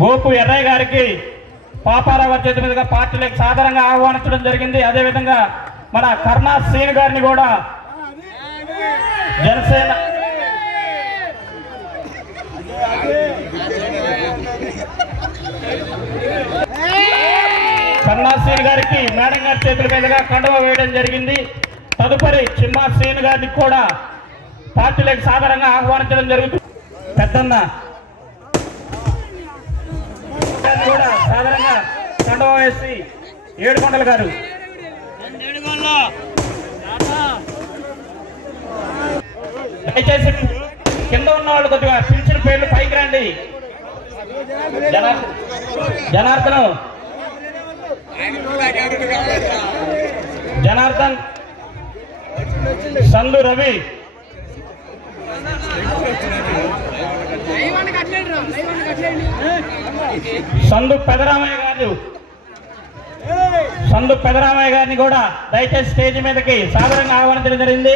గోపు ఎర్రయ్య గారికి పాపారావు చేతి మీదుగా పార్టీలకు సాధారణంగా ఆహ్వానించడం జరిగింది. అదేవిధంగా మన కర్ణా సీన్ గారిని కూడా జనసేన కర్ణా సీన్ గారికి మేడం గారి చేతుల మీదుగా కండువ వేయడం జరిగింది. తదుపరి చిమ్మా సీన్ గారిని కూడా పార్టీలకు సాధారణంగా ఆహ్వానించడం జరుగుతుంది. పెద్దన్న ఏడుకొండల గారు. దయచేసి కింద ఉన్న వాళ్ళు కొద్దిగా పిలిచిన పేర్లు పైకి రండి. జనా- జనార్దనం. జనార్దన్. సందు రవి. సందు పెదరామయ్య గారు. పండు పెదరామయ్య గారిని కూడా దయచేసి స్టేజ్ మీదకి సాధారణంగా ఆహ్వానించడం జరిగింది